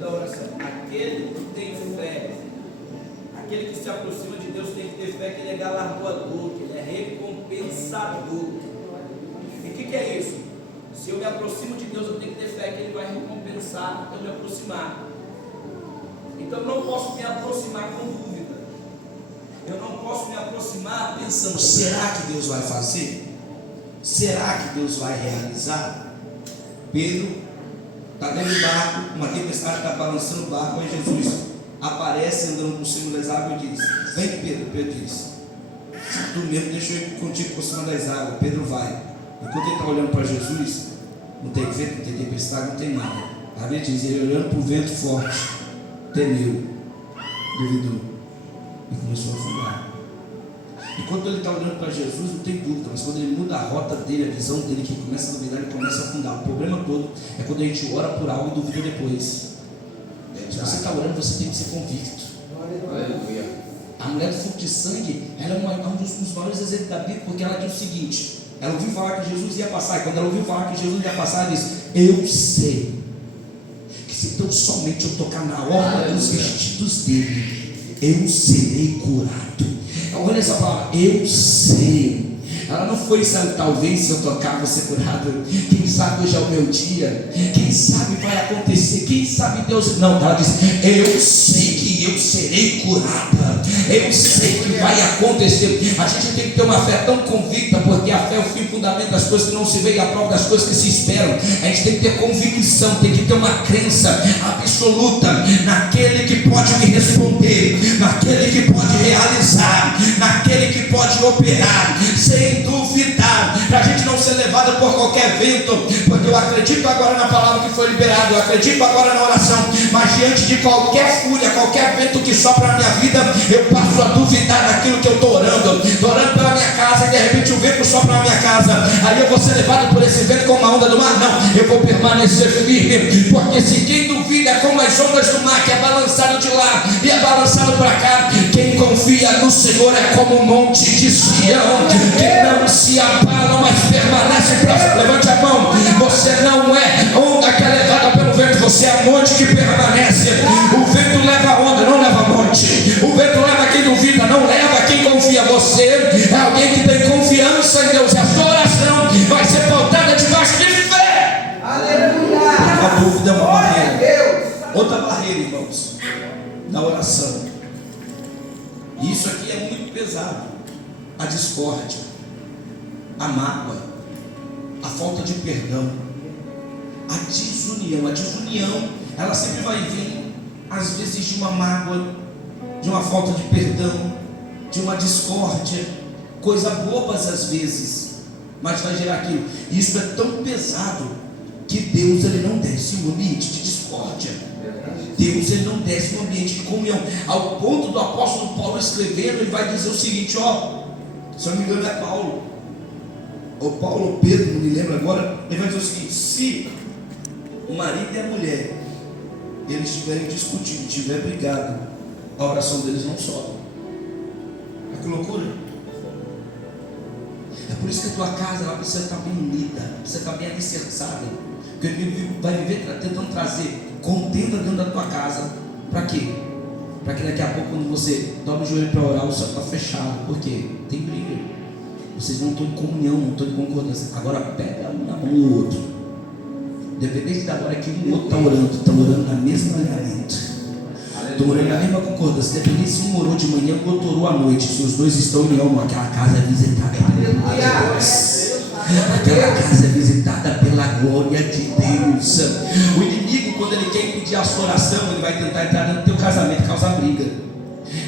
da oração. Aquele que tem fé, aquele que se aproxima de Deus tem que ter fé que Ele é galardoador, que Ele é recompensador. E o que é isso? Se eu me aproximo de Deus, eu tenho que ter fé que Ele vai recompensar eu me aproximar. Então eu não posso me aproximar com dúvida. Eu não posso me aproximar pensando, será que Deus vai fazer? Será que Deus vai realizar? Pedro está dentro do barco, uma tempestade está balançando o barco, aí Jesus aparece andando por cima das águas e diz: vem Pedro. Pedro diz: se tu mesmo deixa eu ir contigo por cima das águas. Pedro vai. Enquanto ele está olhando para Jesus, não tem vento, não tem tempestade, não tem nada. A Bíblia diz: ele olhando para o vento forte, temeu, duvidou e começou a afundar. Enquanto ele está olhando para Jesus, não tem dúvida, mas quando ele muda a rota dele, a visão dele, que começa a duvidar, ele começa a afundar. O problema todo é quando a gente ora por algo e duvida depois. Se você está orando, você tem que ser convicto. Aleluia. A mulher do fluxo de sangue, ela é um dos maiores exemplos da Bíblia, porque ela diz o seguinte: ela ouviu falar que Jesus ia passar, e quando ela ouviu falar que Jesus ia passar, ela disse: eu sei que se tão somente eu tocar na orla dos vestidos dele, eu serei curado. Olha essa palavra, eu sei. Ela não foi, sabe, talvez se eu tocar vou ser curado, quem sabe hoje é o meu dia, quem sabe vai acontecer, quem sabe Deus. Não, ela disse: eu sei que eu serei curada, eu sei que vai acontecer. A gente tem que ter uma fé tão convicta, porque a fé é o fim e fundamento das coisas que não se vê e a prova das coisas que se esperam. A gente tem que ter convicção, tem que ter uma crença absoluta naquele que pode me responder, naquele que pode realizar, naquele que pode operar, sem duvidar, para a gente não ser levado por qualquer vento, porque eu acredito agora na palavra que foi liberada, eu acredito agora na oração, mas diante de qualquer fúria, qualquer vento que sopra na minha vida, eu passo a duvidar daquilo que eu estou orando pela minha casa, e de repente o vento sopra na minha casa, aí eu vou ser levado por esse vento como uma onda do mar? Não, eu vou permanecer firme, porque se quem duvida é como as ondas do mar, que é balançado de lá e é balançado para cá, quem confia no Senhor é como um monte de Sião, que não se abalam, mas permanecem próximos. Levante a mão. Você não é onda que é levada pelo vento, você é monte que permanece. O vento leva a onda, não leva monte. O vento leva quem duvida, não leva quem confia. Você é alguém que tem confiança em Deus, e a sua oração vai ser pautada debaixo de fé. Aleluia. A dúvida é uma barreira. Outra barreira, irmãos, na oração. E isso aqui é muito pesado: a discórdia, a mágoa, a falta de perdão, a desunião. A desunião, ela sempre vai vir, às vezes, de uma mágoa, de uma falta de perdão, de uma discórdia, coisas bobas às vezes, mas vai gerar aquilo. Isso é tão pesado que Deus, ele não desce um ambiente de discórdia. Deus, ele não desce um ambiente de comunhão, ao ponto do apóstolo Paulo escrevendo, ele vai dizer o seguinte, se eu não me engano é Paulo ou Pedro, não me lembro agora, ele vai dizer o seguinte: se o marido e a mulher, eles estiverem discutindo, estiverem brigados, a oração deles não sobe. É que loucura. É por isso que a tua casa, ela precisa estar bem unida, precisa estar bem alicerçada, porque o inimigo vai viver tentando trazer contenda dentro da tua casa. Para quê? Para que daqui a pouco, quando você dobra o joelho para orar, o céu está fechado. Por quê? Tem briga. Vocês não estão em comunhão, não estão em concordância. Agora pega um na mão do outro. Independente da hora que o outro está orando na mesma alinhamento, estão orando na mesma concordância. Independente se um orou de manhã, o outro orou à noite. Se os dois estão em alma, aquela casa é visitada pela glória de Deus. Aquela casa é visitada pela glória de Deus. O inimigo, quando ele quer impedir a sua oração, ele vai tentar entrar no teu casamento e causar briga.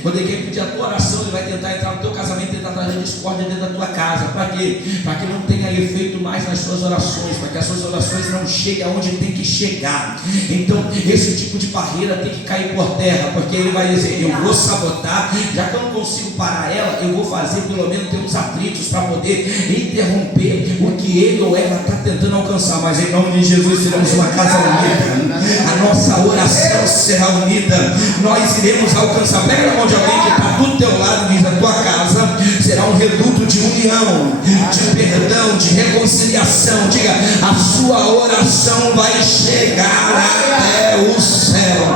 Quando ele quer impedir a tua oração, ele vai tentar entrar no teu casamento e tentar trazer discórdia dentro da tua casa. Para quê? Para que não tenha efeito mais nas suas orações, para que as suas orações não cheguem aonde tem que chegar. Então, esse tipo de barreira tem que cair por terra, porque ele vai dizer: eu vou sabotar, já que eu não consigo parar ela, eu vou fazer pelo menos ter uns atritos para poder interromper o que ele ou ela está tentando alcançar. Mas em nome de Jesus seremos uma casa unida, a nossa oração será unida, nós iremos alcançar. Pega na mão de alguém que está do teu lado, diz: a tua casa será um reduto de união, de perdão, de reconciliação. Diga: a sua oração vai chegar até o céu.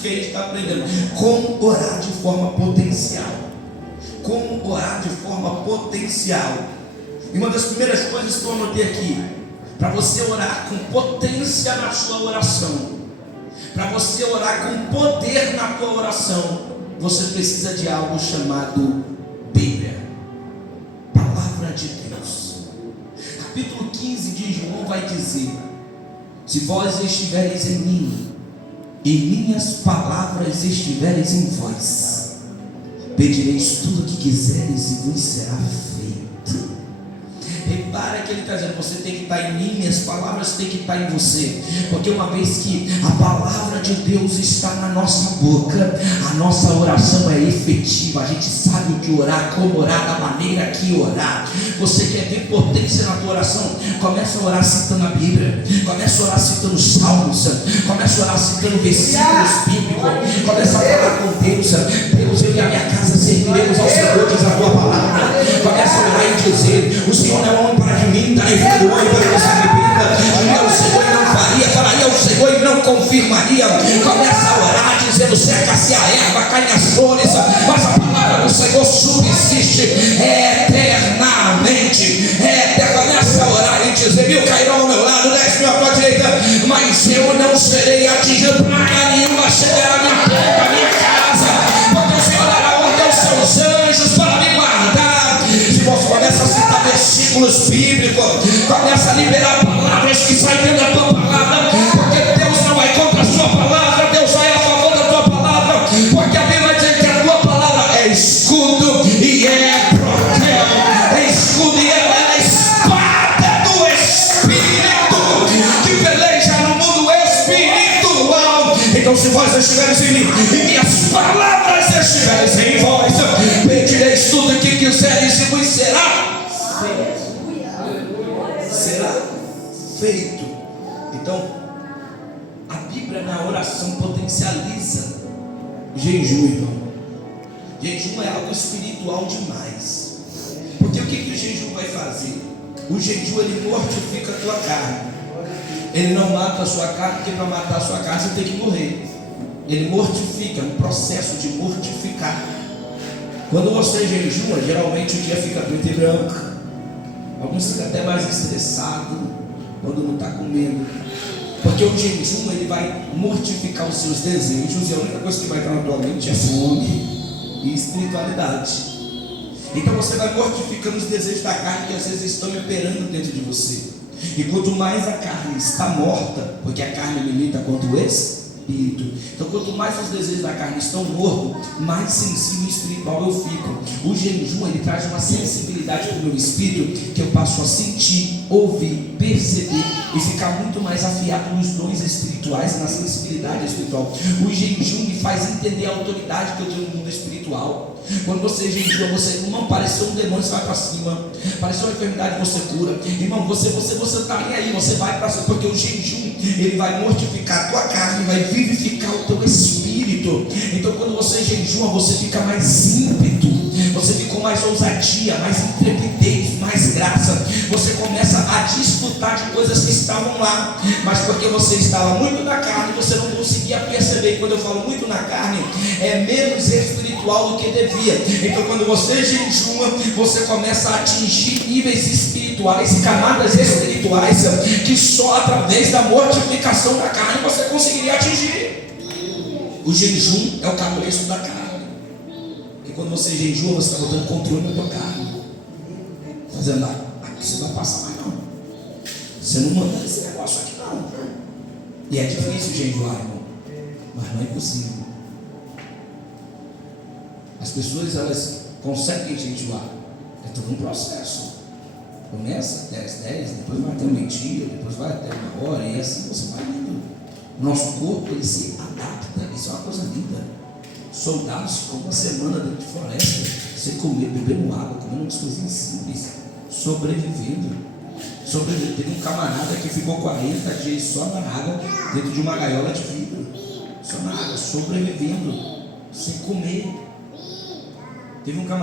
isso que a gente está aprendendo. Como orar de forma potencial. Como orar de forma potencial. E uma das primeiras coisas que eu anotei aqui, para você orar com potência na sua oração, para você orar com poder na tua oração, você precisa de algo chamado Bíblia, Palavra de Deus. Capítulo 15 de João vai dizer: se vós estivereis em mim, e minhas palavras estivereis em vós, pedireis tudo o que quiseres e vos será feito. Repara que ele está dizendo: você tem que estar em mim, minhas palavras têm que estar em você, porque uma vez que a palavra de Deus está na nossa boca, a nossa oração é efetiva. A gente sabe o que orar, como orar, da maneira que orar. Você quer ver potência na tua oração? Começa a orar citando a Bíblia, começa a orar citando salmos, começa a orar citando versículos bíblicos, começa a falar com Deus: Deus, eu e a minha casa serviremos ao Senhor, diz a tua palavra. Começa a orar e dizer: o Senhor não é homem para que minta, nem filho do homem para que se arrependa. Diria o Senhor e não faria, falaria o Senhor e não confirmaria. Começa a orar dizendo: seca-se a erva, caem as flores, mas a palavra do Senhor subsiste eternamente. Começa a orar e dizer: mil cairão ao meu lado, 10 mil à tua direita, mas eu não serei atingido, praga nenhuma chegará a minha porta, a minha casa, porque o Senhor dará ordem aos seus anjos para me guardar. Se você começa a citar versículos bíblicos, começa a liberar palavras que saem dentro da tua palavra, porque Deus não vai contra a sua palavra, Deus vai a favor da tua palavra, porque a Bíblia diz que a tua palavra é escudo e é broquel, é escudo e é a espada do Espírito que peleja no mundo espiritual. Então, se vós estiveres em mim e minhas palavras estiverem em vós, pedireis tudo o que quiseres e vos será feito. Então, a Bíblia na oração potencializa jejum, irmão. Jejum é algo espiritual demais. Porque o que o jejum vai fazer? O jejum, ele mortifica a tua carne. Ele não mata a sua carne, porque para matar a sua carne você tem que morrer. Ele mortifica, é um processo de mortificar. Quando você jejua, geralmente o dia fica preto e branco. Alguns ficam até mais estressados quando não está comendo. Porque o jejum, ele vai mortificar os seus desejos, e a única coisa que vai estar na tua mente é fome e espiritualidade. Então você vai mortificando os desejos da carne que às vezes estão operando dentro de você. E quanto mais a carne está morta, porque a carne milita contra o espírito, então quanto mais os desejos da carne estão mortos, mais sensível e espiritual eu fico. O jejum, ele traz uma sensibilidade para o meu espírito, que eu passo a sentir, ouvir, perceber e ficar muito mais afiado nos dons espirituais e na sensibilidade espiritual. O jejum me faz entender a autoridade que eu tenho no mundo espiritual. Quando você jejua, você, irmão, pareceu um demônio, você vai para cima. Pareceu uma enfermidade, você cura. Irmão, você está nem aí, você vai para cima, porque o jejum, ele vai mortificar a tua carne, vai vivificar o teu espírito. Então quando você jejua, você fica mais ímpeto, você fica com mais ousadia, mais intrepidez, mais graça. Você começa a desfrutar de coisas que estavam lá, mas porque você estava muito na carne, você não conseguia perceber. Quando eu falo muito na carne, é menos espiritual do que devia. Então quando você jejua, você começa a atingir níveis espirituais e camadas espirituais que só através da mortificação da carne você conseguiria atingir. O jejum é o cabresto da carne, porque quando você jejua, você está botando controle na tua carne, fazendo aqui você não vai passar mais não, você não manda esse negócio aqui não. E é difícil jejuar, irmão, mas não é impossível. As pessoas, elas conseguem jejuar, é todo um processo. Começa até as 10, depois vai até o meio-dia, depois vai até 1 hora, e assim você vai indo. O nosso corpo, ele se adapta, isso é uma coisa linda. Soldados ficam uma semana dentro de floresta, sem comer, bebendo água, comendo umas coisinhas simples, sobrevivendo. Teve um camarada que ficou 40 dias só na água, dentro de uma gaiola de vidro, só na água, sobrevivendo, sem comer. Teve um camarada